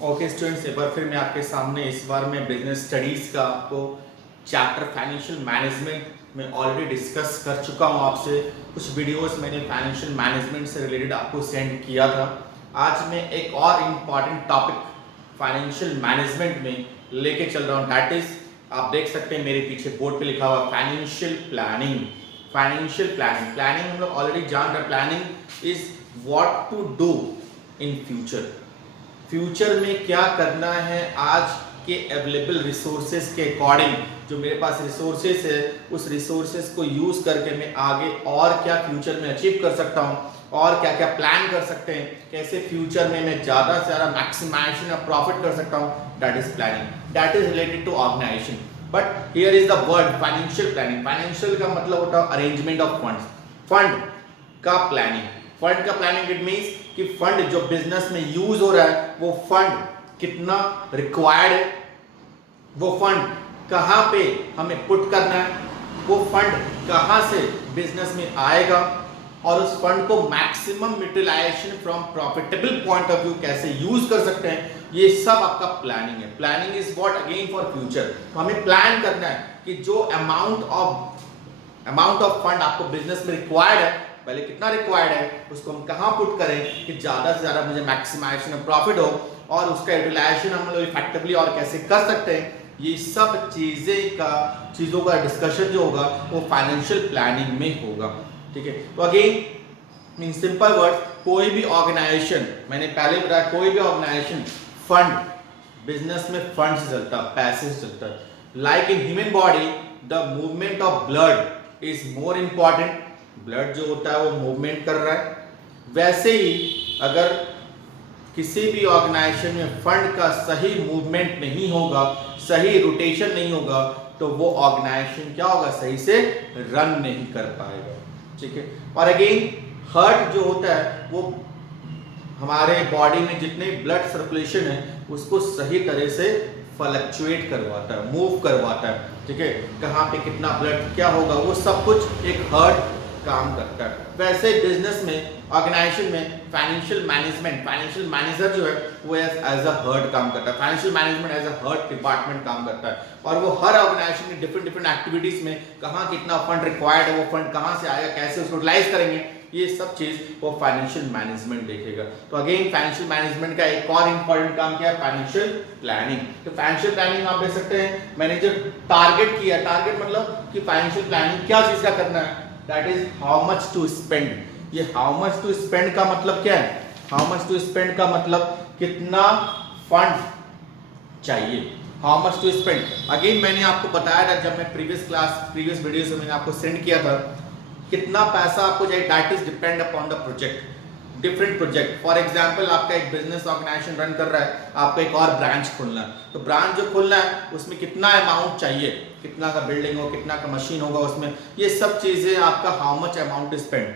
Okay students, एक बार फिर मैं आपके सामने इस बार मैं बिजनेस स्टडीज का आपको चैप्टर फाइनेंशियल मैनेजमेंट में ऑलरेडी डिस्कस कर चुका हूं आपसे। कुछ वीडियोस मैंने फाइनेंशियल मैनेजमेंट से रिलेटेड आपको सेंड किया था। आज मैं एक और इम्पॉर्टेंट टॉपिक फाइनेंशियल मैनेजमेंट में लेके चल रहा हूं। दैट इज, आप देख सकते हैं मेरे पीछे बोर्ड पे लिखा हुआ financial planning. Financial planning planning हम लोग ऑलरेडी जान रहे हैं। Planning is what to do in future. Future में क्या करना है, आज के अवेलेबल रिसोर्सेज के अकॉर्डिंग जो मेरे पास रिसोर्सेज है उस रिसोर्सेज को यूज करके मैं आगे और क्या फ्यूचर में अचीव कर सकता हूँ और क्या क्या प्लान कर सकते हैं, कैसे फ्यूचर में मैं ज़्यादा से ज़्यादा मैक्सिमाइजेशन ऑफ प्रॉफिट कर सकता हूँ। That is planning, that is related to organisation. But here is the word financial planning. Financial का मतलब होता है अरेंजमेंट ऑफ फंड्स, फंड का प्लानिंग। फंड का प्लानिंग इट मींस कि फंड जो बिजनेस में यूज हो रहा है वो फंड कितना रिक्वायर्ड है, वो फंड कहां पे हमें पुट करना है, वो फंड कहां से बिजनेस में आएगा और उस फंड को maximum utilisation from profitable point of view कैसे यूज कर सकते हैं, ये सब आपका प्लानिंग है। Planning is what again for future. तो हमें प्लान करना है कि जो अमाउंट ऑफ फंड आपको बिजनेस में रिक्वायर्ड है, पहले कितना रिक्वायर्ड है, उसको हम कहां पुट करें कि ज्यादा से ज्यादा मुझे मैक्सिमाइजेशन ऑफ प्रॉफिट हो और उसका यूटिलाइजेशन हम लोग इफेक्टिवली और कैसे कर सकते हैं। ये सब चीजों का डिस्कशन जो होगा वो फाइनेंशियल प्लानिंग में होगा। ठीक है, तो अगेन इन सिंपल वर्ड्स, कोई भी ऑर्गेनाइजेशन, मैंने पहले बताया, कोई भी ऑर्गेनाइजेशन फंड, बिजनेस में फंड से चलता है, पैसे से चलता है। Like in human body the movement of blood is more important. Blood जो होता है वो मूवमेंट कर रहा है, वैसे ही अगर किसी भी ऑर्गेनाइजेशन में फंड का सही मूवमेंट नहीं होगा, सही रोटेशन नहीं होगा, तो वो ऑर्गेनाइजेशन क्या होगा, सही से रन नहीं कर पाएगा। ठीक है, और अगेन हार्ट जो होता है वो हमारे बॉडी में जितने ब्लड सर्कुलेशन है उसको सही तरह से फ्लक्चुएट करवाता है, मूव करवाता है। ठीक है, कहाँ पे कितना ब्लड क्या होगा वो सब कुछ एक हार्ट काम करता है। वैसे बिजनेस में, ऑर्गेनाइजेशन में फाइनेंशियल मैनेजर जो है वो एज अ हर्ट काम करता है। Financial management as a heart department काम करता है और वो हर ऑर्गेनाइजेशन में डिफरेंट एक्टिविटीज में कहाँ कितना फंड रिक्वायर्ड है, वो फंड कहाँ से आएगा, कैसे उसको यूटिलाइज करेंगे, ये सब चीज वो फाइनेंशियल मैनेजमेंट देखेगा। तो अगेन फाइनेंशियल मैनेजमेंट का एक और इंपॉर्टेंट काम क्या है, फाइनेंशियल प्लानिंग। तो फाइनेंशियल प्लानिंग आप देख सकते हैं, मैंने जो टारगेट किया, टारगेट मतलब कि फाइनेंशियल प्लानिंग क्या चीज का करना है, that is how much to spend. ये हाउ मच टू स्पेंड का मतलब क्या है, हाउ मच टू स्पेंड का मतलब कितना फंड चाहिए, how much to spend. Again मैंने आपको बताया था जब मैं प्रीवियस वीडियो से मैंने आपको सेंड किया था, कितना पैसा आपको चाहिए, that is depend upon the project, different project. For example आपका एक बिजनेस ऑर्गेनाइजेशन रन कर रहा है, आपको एक और ब्रांच खोलना है, तो ब्रांच जो खोलना है उसमें कितना अमाउंट चाहिए, कितना का बिल्डिंग हो, कितना का मशीन होगा उसमें, ये सब चीजें आपका how much amount spend,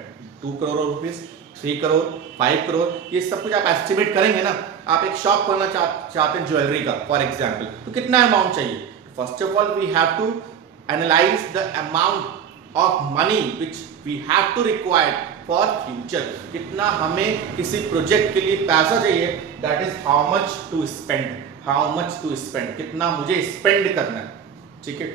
2 crore rupees, 3 crore, 5 crore, ये सब कुछ आप एस्टिमेट करेंगे ना। आप एक शॉप खोलना चाहते हैं ज्वेलरी का फॉर एग्जाम्पल, तो कितना अमाउंट चाहिए। First of all we have to analyse the amount of money which we have to require for future. कितना हमें किसी प्रोजेक्ट के लिए पैसा चाहिए, that is how much to spend, how much to spend, कितना मुझे स्पेंड करना है। ठीक है,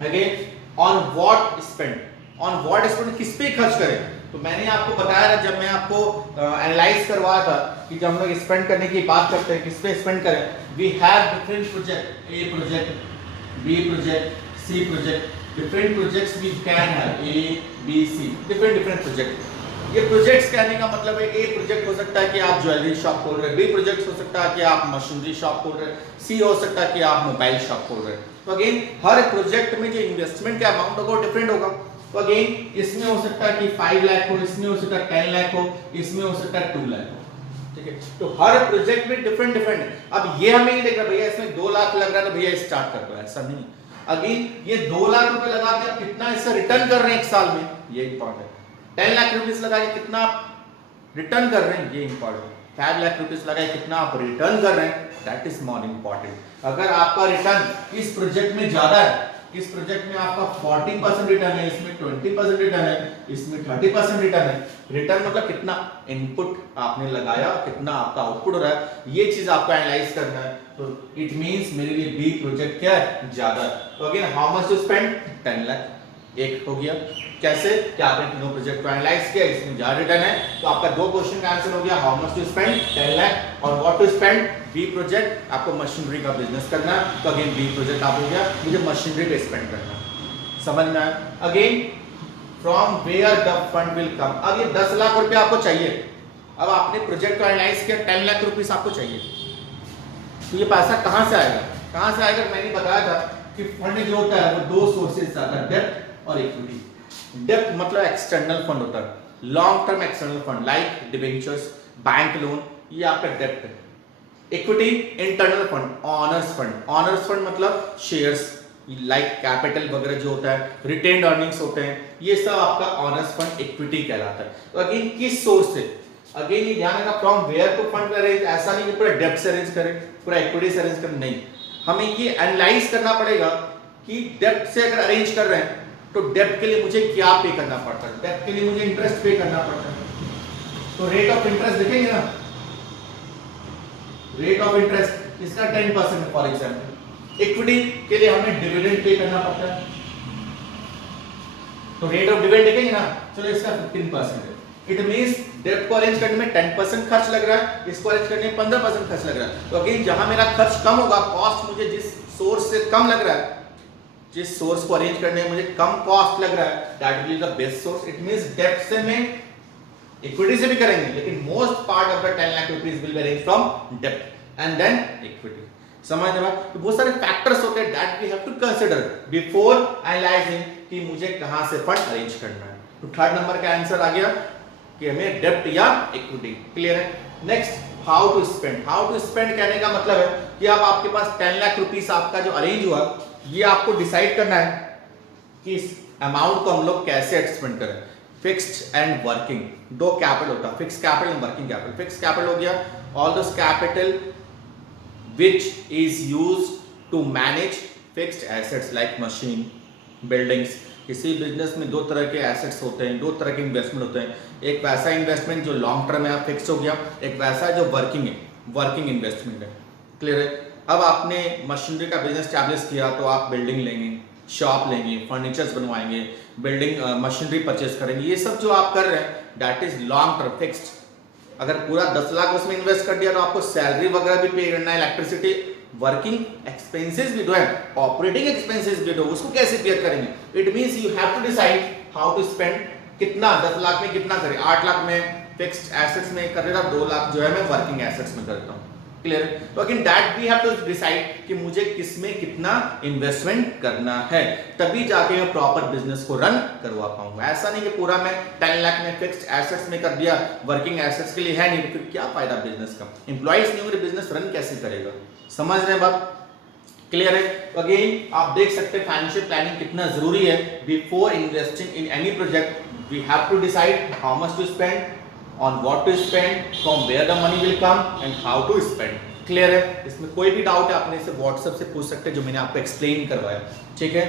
again on what spend, on what spend, किस पे खर्च करें। तो मैंने आपको बताया था जब मैं आपको एनालाइज करवाया था कि जब हम लोग स्पेंड करने की बात करते हैं किस पे स्पेंड करें, we have different project, A project, B project, C project, different projects we can have, A, B, C, different project। ये प्रोजेक्ट्स कहने का मतलब है, ए प्रोजेक्ट हो सकता है कि आप ज्वेलरी शॉप खोल रहे हैं, बी प्रोजेक्ट हो सकता है कि आप मशीनरी शॉप खोल रहे हैं, सी हो सकता है कि आप मोबाइल शॉप खोल रहे हैं। तो अगेन हर प्रोजेक्ट में जो इन्वेस्टमेंट का अमाउंट होगा वो डिफरेंट होगा। तो अगेन इसमें हो सकता है कि 5 लाख हो, इसमें हो सकता है 10 लाख हो, इसमें हो सकता है 2 लाख हो। ठीक है, तो हर प्रोजेक्ट में डिफरेंट है। अब ये हमें नहीं देख रहा भैया इसमें 2 लाख लग रहा है तो भैया स्टार्ट कर दो, ऐसा नहीं। अगेन ये 2 लाख रुपए लगा के आप कितना इससे रिटर्न कर रहे हैं एक साल में, ये इंपॉर्टेंट। 10 लाख रुपीस लगा के कितना आप रिटर्न कर रहे हैं, ये इंपॉर्टेंट। 5 लाख रुपीस लगा के कितना आप रिटर्न कर रहे हैं, दैट इज मोर इंपॉर्टेंट। अगर आपका रिटर्न इस प्रोजेक्ट में ज्यादा है इस प्रोजेक्ट में आपका 40% रिटर्न है, इसमें 20% रिटर्न है, इसमें 30% रिटर्न है। रिटर्न मतलब कितना इनपुट आपने लगाया, कितना आपका आउटपुट हो रहा है, ये चीज आपको एनालाइज करना है। तो इट मींस मेरे लिए बी प्रोजेक्ट क्या है, ज्यादा। तो again how much to spend, 10 lakh. एक हो गया। कैसे कि आपने तीनों प्रोजेक्ट को एनालाइज किया, इसमें ज्यादा रिटर्न है, तो आपका दो क्वेश्चन का आंसर हो गया, how much to spend 10 lakh, और what to spend be project, आपको मशीनरी का बिजनेस करना है, तो अगेन बी प्रोजेक्ट आप हो गया, मुझे मशीनरी पे स्पेंड करना। समझ में आया? Again from where the fund will come. अब ये 10 लाख रुपए आपको चाहिए, अब आपने प्रोजेक्ट को एनालाइज किया, 10 लाख रुपीस आपको चाहिए, तो ये पैसा कहां से आएगा? कहां से आएगा? मैंने बताया था कि फंड जो होता है वो दो सोर्सेज से आता है, डेब्ट और इक्विटी। डेब्ट मतलब एक्सटर्नल फंड होता है, long term external fund like debentures, bank loan, ये आपका डेब्ट है। Equity internal fund, honours fund. Honours fund मतलब शेयर्स लाइक कैपिटल वगैरह जो होता है, रिटेन्ड अर्निंग्स होते हैं, ये सब आपका ऑनर्स फंड इक्विटी कहलाता है। तो अगेन किस सोर्स से? अगेन ये ध्यान रखना, from where to fund arrange, ऐसा नहीं कि पूरा डेब्ट से अरेंज करें, पूरा इक्विटी से अरेंज करें, नहीं। हमें ये एनालाइज करना पड़ेगा कि डेब्ट से अगर अरेंज कर रहे हैं तो डेब्ट के लिए मुझे क्या पे करना पड़ता है, डेब्ट के लिए मुझे इंटरेस्ट पे करना पड़ता है। तो रेट ऑफ इंटरेस्ट देखेंगे ना, रेट ऑफ इंटरेस्ट इसका 10% फॉर एग्जाम्पल। इक्विटी के लिए हमें डिविडेंड पे करना पड़ता है, तो रेट ऑफ डिविडेंड देखेंगे ना, चलो इसका 15% है। इट मींस डेब्ट को अरेंज करने में 10% खर्च लग रहा है, इसको अरेंज करने में 15% खर्च लग रहा है। तो अगेन जहां मेरा खर्च कम होगा, कॉस्ट मुझे जिस सोर्स से कम लग रहा है, जिस सोर्स को अरेंज करने में मुझे कम कॉस्ट लग रहा है, that will be the best source. It means डेब्ट से मैं इक्विटी से भी करेंगे, लेकिन most part of the 10 lakh rupees will be arrange from डेब्ट एंड देन इक्विटी। समझ में? तो बहुत सारे फैक्टर्स होते हैं that we have to consider before analysing कि मुझे कहां से फंड अरेंज करना है। तो थर्ड नंबर का आंसर आ गया कि हमें डेब्ट या इक्विटी। क्लियर है? Next, how to spend. How to spend कहने का मतलब है कि अब आपके पास 10 लाख रुपीस आपका जो अरेंज हुआ, ये आपको डिसाइड करना है कि इस अमाउंट को हम लोग कैसे एक्सपेंड करें। फिक्स्ड एंड वर्किंग, दो कैपिटल होता है, fixed capital and working capital. Fixed capital हो गया all those capital which is used to manage fixed assets like machine, buildings। किसी बिजनेस में दो तरह के एसेट्स होते हैं, दो तरह के इन्वेस्टमेंट होते हैं। एक वैसा इन्वेस्टमेंट जो लॉन्ग टर्म है, फिक्स हो गया, एक वैसा जो वर्किंग है, वर्किंग इन्वेस्टमेंट है। क्लियर है? अब आपने मशीनरी का बिजनेस स्टैब्लिश किया, तो आप बिल्डिंग लेंगे, शॉप लेंगे, फर्नीचर्स बनवाएंगे, बिल्डिंग मशीनरी परचेज करेंगे, ये सब जो आप कर रहे हैं that is long term fixed. अगर पूरा 10 लाख उसमें इन्वेस्ट कर दिया तो आपको सैलरी वगैरह भी पे करना है, इलेक्ट्रिसिटी, वर्किंग एक्सपेंसेस भी दो है, ऑपरेटिंग एक्सपेंसेस भी दो, उसको कैसे पे करेंगे? It means you have to decide how to spend. कितना 10 लाख में कितना करें? 8 लाख में फिक्स्ड एसेट्स में कर देता, 2 लाख जो है मैं वर्किंग एसेट्स में करता हूं। क्लियर है? तो again that we have to decide कि मुझे किसमें कितना इन्वेस्टमेंट करना है, तभी जाके मैं प्रॉपर बिजनेस को रन करवा पाऊंगा। ऐसा नहीं कि पूरा मैं 10 लाख में फिक्स्ड एसेट्स में कर दिया, वर्किंग एसेट्स के लिए है नहीं, फिर क्या फायदा बिजनेस का? एम्प्लॉइज नहीं होंगे, बिजनेस रन कैसे करेगा? समझ रहे हैं बात? क्लियर है? अगेन आप देख सकते हैं फाइनेंशियल प्लानिंग कितना जरूरी है। Before investing in any project we have to decide how much to spend, on what to spend, from where the money will come and how to spend। Clear है? इसमें कोई भी डाउट है आपने इसे व्हाट्सएप से पूछ सकते हैं, जो मैंने आपको एक्सप्लेन करवाया। ठीक है?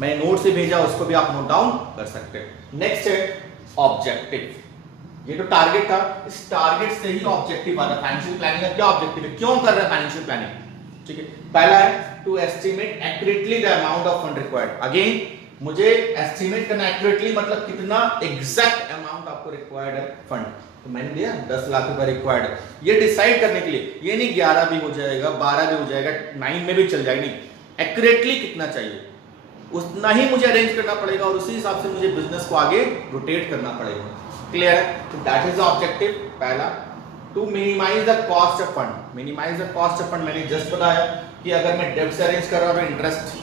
मैंने नोट से भेजा, उसको भी आप नोट डाउन कर सकते हैं। नेक्स्ट है ऑब्जेक्टिव। ये जो टारगेट था, इस टारगेट से ही ऑब्जेक्टिव आता है। फाइनेंशियल प्लानिंग का क्या ऑब्जेक्टिव है, क्यों कर रहे हैं फाइनेंशियल प्लानिंग? ठीक है? पहला है to estimate accurately the amount of fund required. Again मुझे एस्टिमेट करना एक्यूरेटली, मतलब कितना एग्जैक्ट अमाउंट आपको रिक्वायर्ड है फंड। तो मैंने दिया 10 लाख रुपए रिक्वायर्ड है, ये डिसाइड करने के लिए। ये नहीं 11 भी हो जाएगा, 12 भी हो जाएगा, 9 में भी चल जाएगा, नहीं, एक्यूरेटली कितना चाहिए उतना ही मुझे अरेंज करना पड़ेगा, और उसी हिसाब से मुझे बिजनेस को आगे रोटेट करना पड़ेगा। क्लियर है? तो दैट इज द ऑब्जेक्टिव पहला। To minimise the cost of fund. Minimise the cost of fund मैंने जस्ट बताया कि अगर मैं डेब्ट से अरेंज कर रहा हूं तो इंटरेस्ट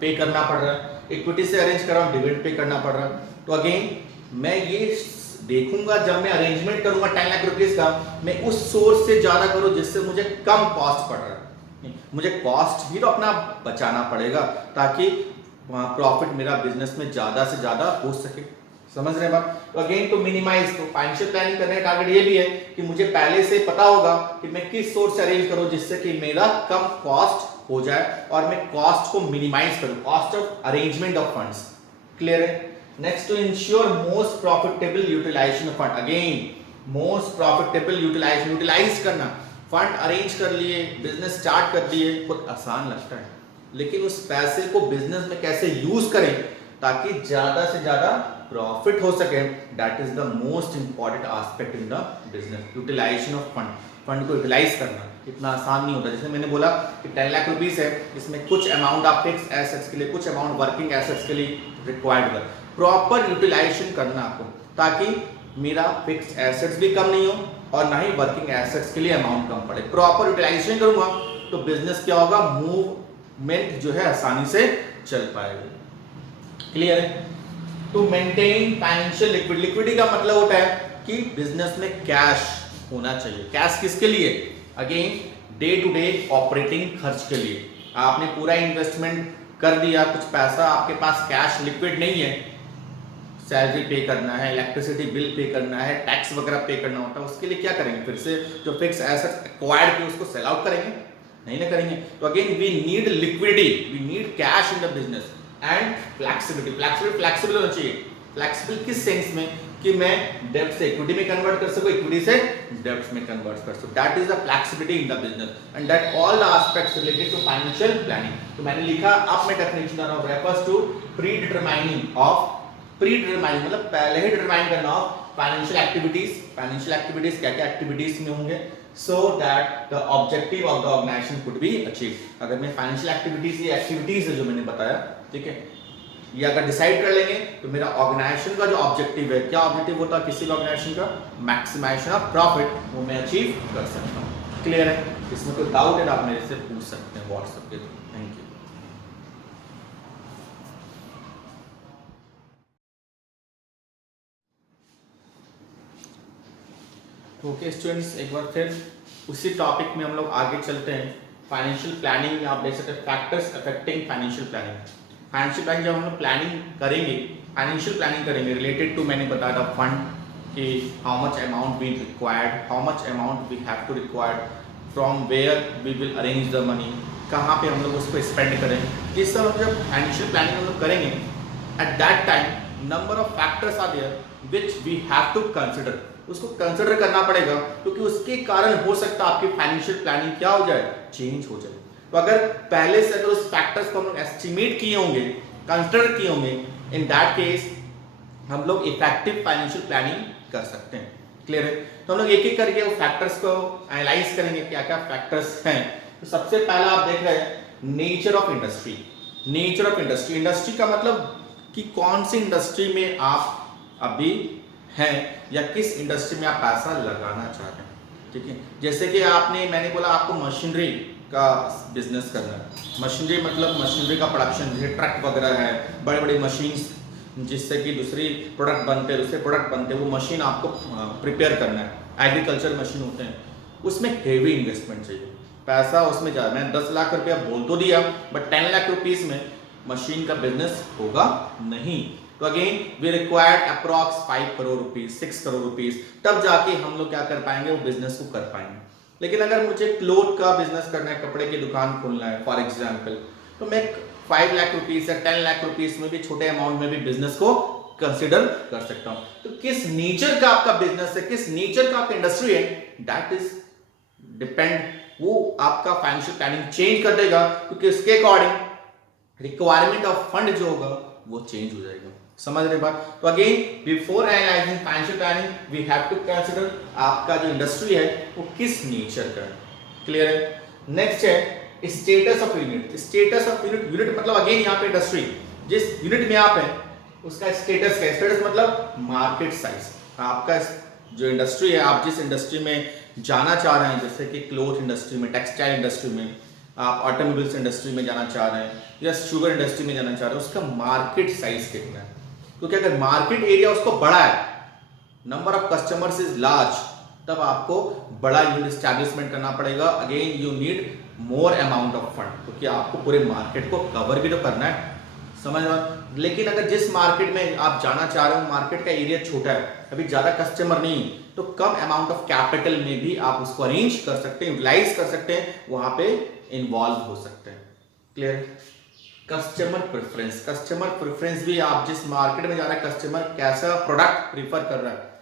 पे करना पड़ रहा है, इक्विटी से अरेंज कर रहा हूं डिविडेंड पे करना पड़ रहा है। तो अगेन मैं ये देखूंगा, जब मैं अरेंजमेंट करूंगा 10 लाख रुपीस का, मैं उस सोर्स से ज्यादा करूं जिससे मुझे कम कॉस्ट पड़ रहा है। मुझे कॉस्ट भी तो अपना बचाना पड़ेगा, ताकि प्रॉफिट मेरा बिजनेस में ज्यादा से ज्यादा हो सके। समझ रहे हैं बात? तो अगेन टू मिनिमाइज, तो फाइनेंशियल प्लानिंग करने का टारगेट ये भी है कि मुझे पहले से पता होगा कि मैं किस सोर्स से अरेंज करूं जिससे कि मेरा कम कॉस्ट हो जाए और मैं कॉस्ट को मिनिमाइज करूं, cost of arrangement of funds. Clear है? Next, to ensure most profitable utilisation of fund. Again most profitable utilisation, utilise करना, फंड अरेंज कर लिए, बिजनेस स्टार्ट कर दिए, बहुत आसान लगता है, लेकिन उस पैसे को बिजनेस में कैसे यूज करें ताकि ज्यादा से ज्यादा प्रॉफिट हो सके, that is the most important aspect in the business. Utilisation of fund, fund को यूटिलाइज करना इतना आसान नहीं होता। जैसे मैंने बोला कि 10 लाख रुपीस है, इसमें कुछ अमाउंट आप फिक्स एसेट्स के लिए, कुछ अमाउंट वर्किंग एसेट्स के लिए रिक्वायर्ड कर, प्रॉपर यूटिलाइजेशन करना आपको, ताकि मेरा फिक्स एसेट्स भी कम नहीं हो और ना ही वर्किंग एसेट्स के लिए अमाउंट कम पड़े। प्रॉपर यूटिलाइजेशन करूंगा तो बिजनेस क्या होगा, मूवमेंट जो है आसानी से चल पाएगा। क्लियर है? To maintain financial liquidity, liquidity का मतलब होता है कि बिजनेस में कैश होना चाहिए। कैश किसके लिए? Again day to day operating खर्च के लिए। आपने पूरा इन्वेस्टमेंट कर दिया, कुछ पैसा आपके पास कैश लिक्विड नहीं है, सैलरी पे करना है, इलेक्ट्रिसिटी बिल पे करना है, टैक्स वगैरह पे करना होता है, उसके लिए क्या करेंगे? फिर से जो फिक्स एसेट एक्वायर्ड किए उसको सेल आउट करेंगे? नहीं ना करेंगे। तो again we need liquidity, we need cash in the business and flexibility. Flexible होना चाहिए। फ्लेक्सिबल किस सेंस में कि मैं डेब्ट से इक्विटी में कन्वर्ट कर सकूं, इक्विटी से डेब्ट में कन्वर्ट कर सकूं। That is the flexibility in the business and that all the aspects related to financial planning. तो मैंने लिखा, अब मैं डेफिनेशन दे रहा हूं, refers to predetermining of, predetermining मतलब पहले ही डिटरमाइन करना of financial activities. Financial activities क्या क्या एक्टिविटीज में होंगे, so that the objective of the organization could be achieved। अगर मैं फाइनेंशियल एक्टिविटीज, ये एक्टिविटीज है जो मैंने बताया, ठीक है, ये अगर डिसाइड कर लेंगे तो मेरा ऑर्गेनाइजेशन का जो ऑब्जेक्टिव है, क्या ऑब्जेक्टिव होता है किसी भी ऑर्गेनाइजेशन का, मैक्सिमाइजेशन ऑफ प्रॉफिट, वो मैं अचीव कर सकता हूँ। क्लियर है? इसमें कोई डाउट है आप मेरे से पूछ सकते हैं व्हाट्सएप के through. Thank you. Okay students, एक बार फिर उसी टॉपिक में हम लोग आगे चलते हैं। फाइनेंशियल प्लानिंग में आप देख सकते हैं factors affecting financial planning. Financial planning जब हम लोग प्लानिंग करेंगे, फाइनेंशियल प्लानिंग करेंगे रिलेटेड टू, मैंने बताया था फंड कि how much amount we required, how much amount we have to required, from where we will arrange the money, कहाँ पे हम लोग उसको स्पेंड करें। ये सब जब फाइनेंशियल प्लानिंग हम लोग करेंगे, at that time number of factors are there which we have to consider. उसको कंसिडर करना पड़ेगा क्योंकि उसके कारण हो सकता है आपकी फाइनेंशियल प्लानिंग क्या हो जाए, चेंज हो जाए। तो अगर पहले से अगर उस फैक्टर्स को हम लोग एस्टिमेट किए होंगे, कंसिडर किए होंगे, इन दैट केस हम लोग इफेक्टिव फाइनेंशियल प्लानिंग कर सकते हैं। क्लियर है? तो हम लोग एक एक करके वो फैक्टर्स को एनालाइज करेंगे, क्या क्या फैक्टर्स हैं। तो सबसे पहला आप देख रहे हैं nature of industry. Nature of industry, industry का मतलब कि कौन सी इंडस्ट्री में आप अभी हैं या किस इंडस्ट्री में आप पैसा लगाना चाहते हैं। ठीक है, जैसे कि आपने, मैंने बोला आपको मशीनरी का बिजनेस करना है। मशीनरी मतलब मशीनरी का प्रोडक्शन, जैसे ट्रक वगैरह है, बड़े बड़े मशीन्स जिससे कि दूसरी प्रोडक्ट बनते हैं, दूसरे प्रोडक्ट बनते हैं, वो मशीन आपको प्रिपेयर करना है। एग्रीकल्चर मशीन होते हैं, उसमें हेवी इन्वेस्टमेंट चाहिए, पैसा उसमें ज़्यादा। मैंने 10 लाख रुपया बोल तो दिया, बट 10 लाख रुपीज़ में मशीन का बिजनेस होगा नहीं। तो again we required approx 5 crore rupees, 6 crore rupees, तब जाके हम लोग क्या कर पाएंगे, वो बिजनेस को कर पाएंगे। लेकिन अगर मुझे क्लोथ का बिजनेस करना है, कपड़े की दुकान खोलना है फॉर एग्जाम्पल, तो मैं 5 लाख रुपीज या 10 लाख रुपीज में भी, छोटे अमाउंट में भी बिजनेस को कंसिडर कर सकता हूं। तो किस नेचर का आपका बिजनेस है, किस नेचर का आपका इंडस्ट्री है, दैट इज डिपेंड, वो आपका फाइनेंशियल प्लानिंग चेंज कर देगा, क्योंकि उसके अकॉर्डिंग रिक्वायरमेंट ऑफ फंड जो होगा वो चेंज हो जाएगा। समझ रहे बात? तो again before analysing financial planning we have to consider आपका जो इंडस्ट्री है वो किस नेचर का है। क्लियर है? नेक्स्ट है status of unit. Status of unit, unit मतलब अगेन यहाँ पे इंडस्ट्री, जिस यूनिट में आप हैं उसका स्टेटस क्या है। स्टेटस मतलब मार्केट साइज। आपका जो इंडस्ट्री है, आप जिस इंडस्ट्री में जाना चाह रहे हैं, जैसे कि क्लोथ इंडस्ट्री में, टेक्सटाइल इंडस्ट्री में, आप ऑटोमोबाइल्स इंडस्ट्री में जाना चाह रहे हैं या शुगर इंडस्ट्री में जाना चाह रहे हैं, उसका मार्केट साइज कितना है। क्योंकि अगर मार्केट एरिया उसको बड़ा है, number of customers is large, तब आपको बड़ा यूनिट एस्टैब्लिशमेंट करना पड़ेगा। Again you need more amount of fund, क्योंकि आपको पूरे मार्केट को कवर भी तो करना है। समझ में? लेकिन अगर जिस मार्केट में आप जाना चाह रहे हो, मार्केट का एरिया छोटा है, अभी ज्यादा कस्टमर नहीं, तो कम अमाउंट ऑफ कैपिटल में भी आप उसको अरेंज कर सकते हैं, यूटिलाइज कर सकते हैं, वहां पे इन्वॉल्व हो सकते हैं। क्लियर? कस्टमर प्रेफरेंस भी, आप जिस मार्केट में जा रहे हैं कस्टमर कैसा प्रोडक्ट प्रीफर कर रहा है,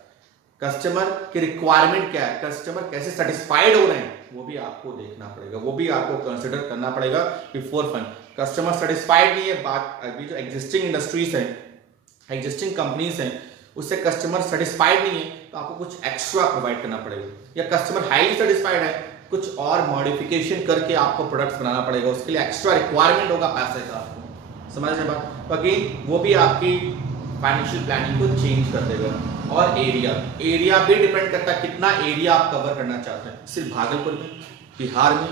कस्टमर की रिक्वायरमेंट क्या है, कस्टमर कैसे सेटिस्फाइड हो रहे हैं, वो भी आपको देखना पड़ेगा, वो भी आपको कंसिडर करना पड़ेगा बिफोर फंड। कस्टमर सेटिस्फाइड नहीं है, बात अभी जो एग्जिस्टिंग इंडस्ट्रीज हैं, एग्जिस्टिंग कंपनीज हैं, उससे कस्टमर सेटिस्फाइड नहीं है तो आपको कुछ एक्स्ट्रा प्रोवाइड करना पड़ेगा, या कस्टमर हाईली सेटिस्फाइड है, कुछ और मॉडिफिकेशन करके आपको प्रोडक्ट्स बनाना पड़ेगा, उसके लिए एक्स्ट्रा रिक्वायरमेंट होगा पैसे का, आपको समझ रहे बात? तो अगेन वो भी आपकी फाइनेंशियल प्लानिंग को चेंज कर देगा। और एरिया भी डिपेंड करता है कितना एरिया आप कवर करना चाहते हैं, सिर्फ भागलपुर में, बिहार में,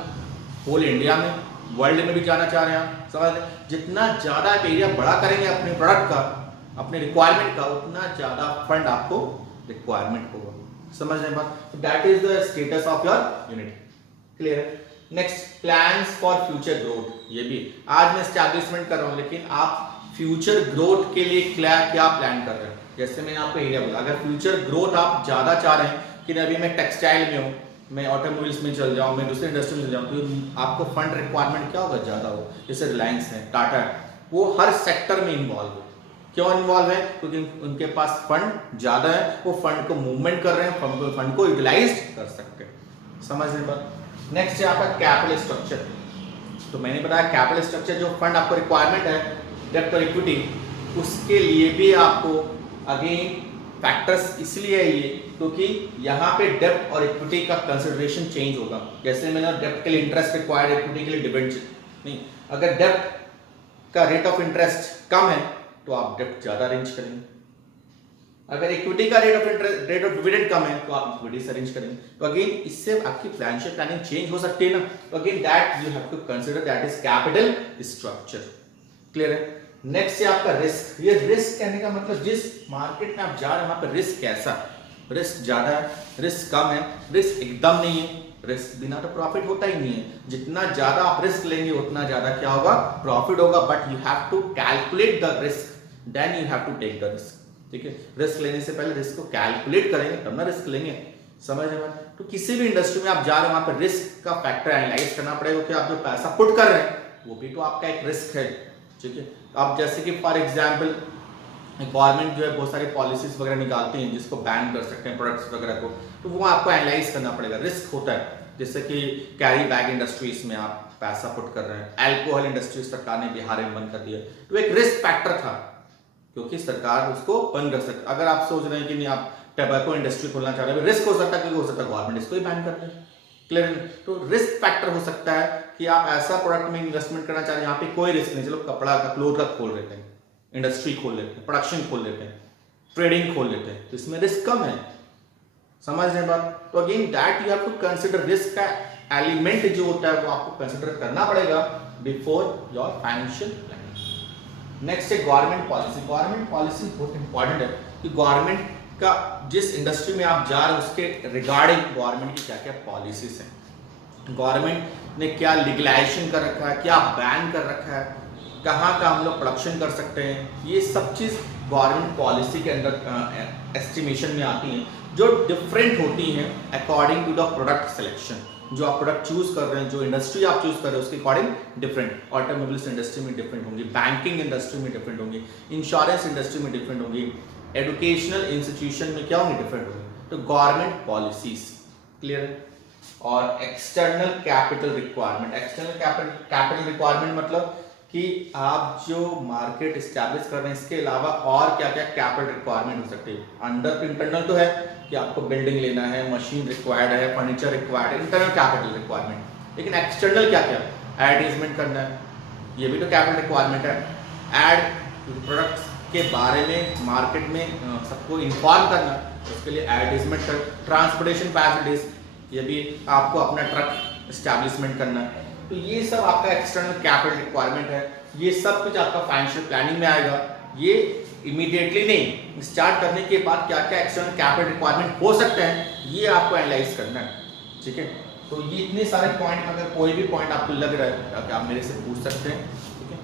होल इंडिया में, वर्ल्ड में भी जाना चाह रहे हैं आप, समझ रहे? जितना ज़्यादा आप एरिया बड़ा करेंगे अपने प्रोडक्ट का, अपने रिक्वायरमेंट का, उतना ज़्यादा फंड आपको रिक्वायरमेंट होगा, समझ रहे हैं बात? That is the status of your unit. Clear? Next, plans for future growth. ये भी आज मैं एस्टैब्लिशमेंट कर रहा हूँ, लेकिन आप फ्यूचर ग्रोथ के लिए क्या प्लान कर रहे हैं? जैसे मैंने आपको एरिया बोला, अगर फ्यूचर ग्रोथ आप ज़्यादा चाह रहे हैं कि अभी मैं टेक्सटाइल में हूँ, मैं ऑटोमोबाइल्स में चल जाऊँ, मैं दूसरे इंडस्ट्री में चल जाऊँ, तो आपको फंड रिक्वायरमेंट क्या होगा? ज़्यादा हो। जैसे रिलायंस है, टाटा है, वो हर सेक्टर में इन्वॉल्व है। क्यों इन्वॉल्व है? क्योंकि उनके पास फंड ज़्यादा है, वो फंड को मूवमेंट कर रहे हैं, फंड को यूटिलाइज कर सकते हैं, समझने पर। नेक्स्ट है आपका कैपिटल स्ट्रक्चर। तो मैंने बताया कैपिटल स्ट्रक्चर, जो फंड आपको रिक्वायरमेंट है, डेब्ट और इक्विटी, उसके लिए भी आपको अगेन फैक्टर्स इसलिए है ये क्योंकि यहाँ पे डेब्ट और इक्विटी का कंसिडरेशन चेंज होगा। जैसे मैंने डेब्ट के लिए इंटरेस्ट रिक्वायर्ड, इक्विटी के लिए डिबेंचर नहीं। अगर डेब्ट का रेट ऑफ इंटरेस्ट कम है तो आप डेब्ट ज्यादा अरेंज करेंगे, अगर इक्विटी का रेट ऑफ डिविडेंड कम है तो आप इक्विटी से अरेंज करेंगे। तो अगेन इससे आपकी फाइनेंशियल प्लानिंग चेंज हो सकती है ना। तो again that you have to consider, that is capital structure. Clear है? नेक्स्ट है आपका रिस्क। ये रिस्क कहने का मतलब जिस मार्केट में आप जा रहे हैं वहां पर रिस्क कैसा, रिस्क ज्यादा है, रिस्क कम है, रिस्क एकदम नहीं है। रिस्क बिना तो प्रॉफिट होता ही नहीं है। जितना ज्यादा आप रिस्क लेंगे उतना ज्यादा क्या होगा? प्रॉफिट होगा। But you have to calculate the risk, then you have to take the risk. ठीक है, रिस्क लेने से पहले रिस्क को कैलकुलेट करेंगे तब ना रिस्क लेंगे, समझ रहे हैं? तो किसी भी इंडस्ट्री में आप जा रहे हैं वहां पर रिस्क का फैक्टर एनालाइज करना पड़ेगा कि आप जो पैसा पुट कर रहे हैं वो भी तो आपका एक रिस्क है। ठीक है, आप जैसे कि फॉर एग्जांपल गवर्नमेंट जो है बहुत सारी पॉलिसीज वगैरह निकालती हैं जिसको बैन कर सकते हैं प्रोडक्ट्स वगैरह को, तो वो आपको एनालाइज करना पड़ेगा। रिस्क होता है, जैसे कि कैरी बैग इंडस्ट्रीज में आप पैसा पुट कर रहे हैं, अल्कोहल इंडस्ट्री सरकार ने बिहार में बंद कर दिया, तो एक रिस्क फैक्टर था क्योंकि सरकार उसको बंद कर सकती। अगर आप सोच रहे हैं कि नहीं आप टोबैको इंडस्ट्री खोलना चाह रहे हैं, रिस्क हो सकता है, क्योंकि हो सकता है गवर्नमेंट इसको ही बैन कर दे। क्लियर? तो रिस्क फैक्टर हो सकता है कि आप ऐसा प्रोडक्ट में इन्वेस्टमेंट करना चाह रहे हैं यहाँ पे कोई रिस्क नहीं, चलो कपड़ा का क्लोथ का खोल लेते हैं, इंडस्ट्री खोल लेते हैं, प्रोडक्शन खोल लेते हैं, ट्रेडिंग खोल लेते हैं, तो इसमें रिस्क कम है, समझ रहे बात? तो again that you have to consider, risk का एलिमेंट जो होता है वो आपको कंसीडर करना पड़ेगा before your financial planning. Next है गवर्नमेंट पॉलिसी। गवर्नमेंट पॉलिसी बहुत इंपॉर्टेंट है कि गवर्नमेंट का जिस इंडस्ट्री में आप जा रहे हैं उसके रिगार्डिंग गवर्नमेंट की क्या क्या पॉलिसीज हैं, गवर्नमेंट ने क्या लीगलाइजेशन कर रखा है, क्या बैन कर रखा है, कहाँ का हम लोग प्रोडक्शन कर सकते हैं, ये सब चीज़ गवर्नमेंट पॉलिसी के अंदर एस्टिमेशन में आती हैं, जो डिफरेंट होती हैं according to the product selection. जो आप प्रोडक्ट चूज कर रहे हैं, जो इंडस्ट्री आप चूज कर रहे हैं उसके अकॉर्डिंग डिफरेंट, ऑटोमोबाइल्स इंडस्ट्री में डिफरेंट होंगी, बैंकिंग इंडस्ट्री में डिफरेंट होंगी, इंश्योरेंस इंडस्ट्री में डिफरेंट होंगी, एजुकेशनल इंस्टीट्यूशन में क्या होंगी? डिफरेंट होंगी। तो गवर्नमेंट पॉलिसीज। क्लियर? और external capital requirement. External capital requirement मतलब कि आप जो मार्केट एस्टैब्लिश कर रहे हैं इसके अलावा और क्या क्या कैपिटल रिक्वायरमेंट हो सकती है। अंडर इंटरनल तो है कि आपको बिल्डिंग लेना है, मशीन रिक्वायर्ड है, फर्नीचर रिक्वायर्ड है, इंटरनल कैपिटल रिक्वायरमेंट। लेकिन एक्सटर्नल क्या क्या? एडवर्टाइजमेंट करना है, ये भी तो कैपिटल रिक्वायरमेंट है। एड प्रोडक्ट्स के बारे में मार्केट में सबको इन्फॉर्म करना, उसके लिए एडवर्टाइजमेंट कर। ट्रांसपोर्टेशन फैसिलिटीज, ये भी आपको अपना ट्रक एस्टैब्लिशमेंट करना है। तो ये सब आपका एक्सटर्नल कैपिटल रिक्वायरमेंट है। ये सब कुछ आपका फाइनेंशियल प्लानिंग में आएगा। ये इमीडिएटली नहीं, स्टार्ट करने के बाद क्या क्या एक्सटर्नल कैपिटल रिक्वायरमेंट हो सकते हैं ये आपको एनालाइज करना है। ठीक है, तो ये इतने सारे पॉइंट, अगर कोई भी पॉइंट आपको लग रहा है तो आप मेरे से पूछ सकते हैं। ठीक है,